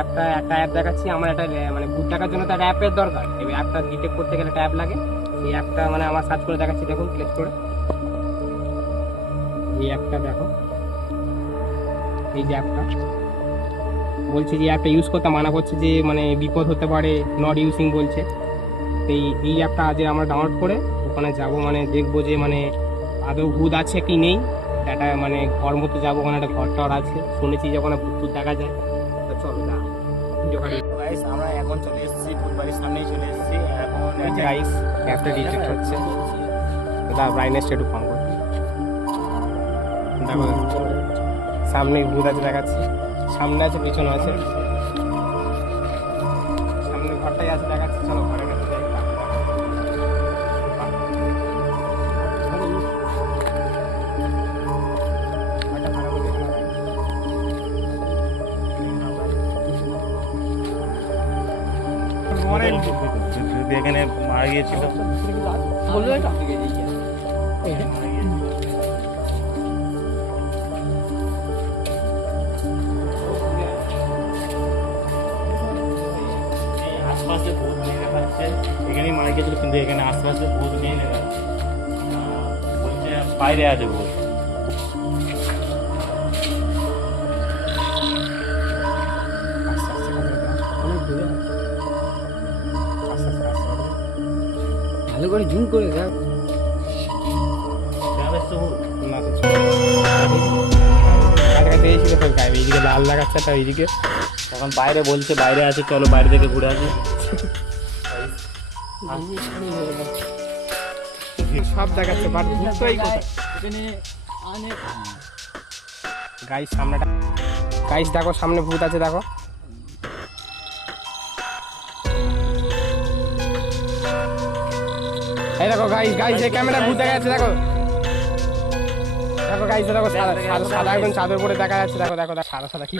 একটা অ্যাপ দেখাচ্ছি। আমার একটা মানে ভূত দেখার জন্য তো একটা অ্যাপের দরকার। এই অ্যাপটা ডিটেক্ট করতে গেলে একটা অ্যাপ লাগে। এই অ্যাপটা মানে আমার সার্চ করে দেখাচ্ছি, দেখুন প্লে স্টোরে। এই অ্যাপটা দেখো, এই যে অ্যাপটা বলছে যে অ্যাপটা ইউজ করতে মানা করছে, যে মানে বিপদ হতে পারে, নট ইউজিং বলছে। তো এই অ্যাপটা আজ আমরা ডাউনলোড করে ওখানে যাব, মানে দেখবো যে মানে আদৌ ভূত আছে কি নেই। একটা মানে ঘর মতো যাবো, ওখানে একটা ঘর টর আছে, শুনেছি যে ওখানে ভূত টুত দেখা যায়। তো চলো না গাইস, আমরা এখন চলে এসেছি ফুলবাড়ির সামনেই চলে এসেছি। এখন গাইস অ্যাপটা ডিটেক্ট হচ্ছে, তার ব্রাইটনেসটা একটু কম করো। দেখো সামনে ভূত আছে দেখাচ্ছে, সামনে আছে পিছনে আছে, সামনে ঘরটাই আছে দেখাচ্ছে। চলো ঘরের কাছে যাই। যদি এখানে মারা গিয়েছিল আশপাশে ভূত নেই দেখাচ্ছে, এখানেই মারা গিয়েছিল কিন্তু এখানে আশপাশে ভূত নেই দেখাচ্ছে, বলছে বাইরে আছে ভূত। ভালো করে জুম করে দেখ। এইদিকে লাল লাগাচ্ছে, তার এইদিকে এখন বাইরে বলছে বাইরে আছে, চলো বাইরে থেকে ঘুরে আসি। সব দেখাচ্ছে, বাট ভূতটাই কোথায়? গাইস সামনেটা, গাইস দেখো সামনে ভূত আছে, দেখো এই দেখো গাইস, গাইস এই ক্যামেরা ভূত দেখা যাচ্ছে, দেখো দেখো গাইস, দেখো সাদা সাদা একদম চাঁদের উপরে দেখা যাচ্ছে। দেখো দেখো সাদা সাদা কি